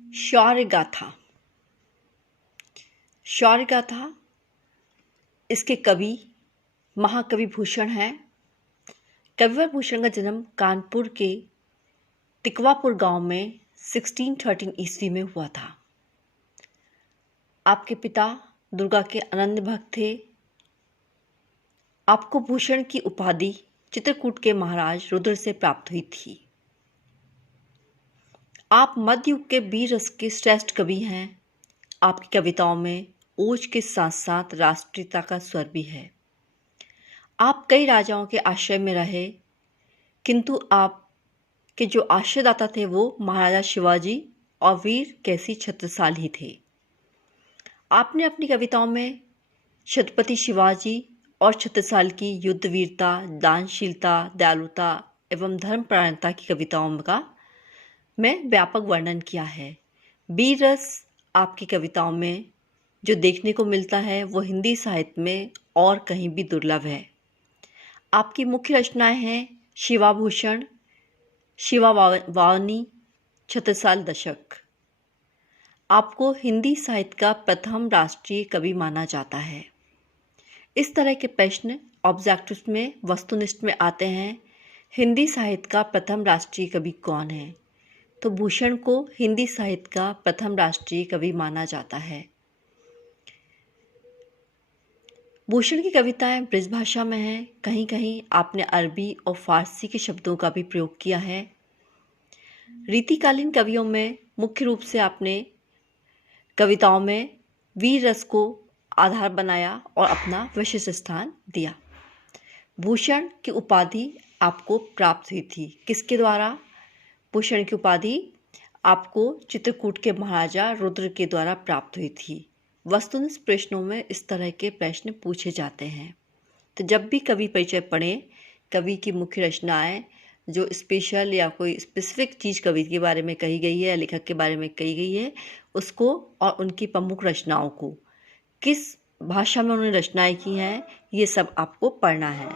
शौर्य गाथा। शौर्य गाथा इसके कवि महाकवि भूषण हैं। कविवर भूषण का जन्म कानपुर के तिकवापुर गांव में 1613 ईस्वी में हुआ था। आपके पिता दुर्गा के अनन्य भक्त थे। आपको भूषण की उपाधि चित्रकूट के महाराज रुद्र से प्राप्त हुई थी। आप मध्य युग के वीर रस के श्रेष्ठ कवि हैं। आपकी कविताओं में ओज के साथ साथ राष्ट्रीयता का स्वर भी है। आप कई राजाओं के आश्रय में रहे, किंतु आपके जो आश्रयदाता थे वो महाराजा शिवाजी और वीर कैसी छत्रसाल ही थे। आपने अपनी कविताओं में छत्रपति शिवाजी और छत्रसाल की युद्ध वीरता, दानशीलता, दयालुता एवं धर्मपरायणता की कविताओं का में व्यापक वर्णन किया है। वीर रस आपकी कविताओं में जो देखने को मिलता है वो हिंदी साहित्य में और कहीं भी दुर्लभ है। आपकी मुख्य रचनाएं हैं शिवाभूषण, शिवावानी, छत्रसाल दशक। आपको हिंदी साहित्य का प्रथम राष्ट्रीय कवि माना जाता है। इस तरह के प्रश्न ऑब्जेक्टिव में वस्तुनिष्ठ में आते हैं। हिंदी साहित्य का प्रथम राष्ट्रीय कवि कौन है? तो भूषण को हिंदी साहित्य का प्रथम राष्ट्रीय कवि माना जाता है। भूषण की कविताएं ब्रज भाषा में हैं। कहीं कहीं आपने अरबी और फारसी के शब्दों का भी प्रयोग किया है। रीतिकालीन कवियों में मुख्य रूप से आपने कविताओं में वीर रस को आधार बनाया और अपना विशिष्ट स्थान दिया। भूषण की उपाधि आपको प्राप्त हुई थी। किसके द्वारा? भूषण की उपाधि आपको चित्रकूट के महाराजा रुद्र के द्वारा प्राप्त हुई थी। वस्तुनिष्ठ प्रश्नों में इस तरह के प्रश्न पूछे जाते हैं। तो जब भी कवि परिचय पढ़ें, कवि की मुख्य रचनाएं जो स्पेशल या कोई स्पेसिफिक चीज़ कवि के बारे में कही गई है या लेखक के बारे में कही गई है, उसको और उनकी प्रमुख रचनाओं को किस भाषा में उन्होंने रचनाएं की हैं, ये सब आपको पढ़ना है।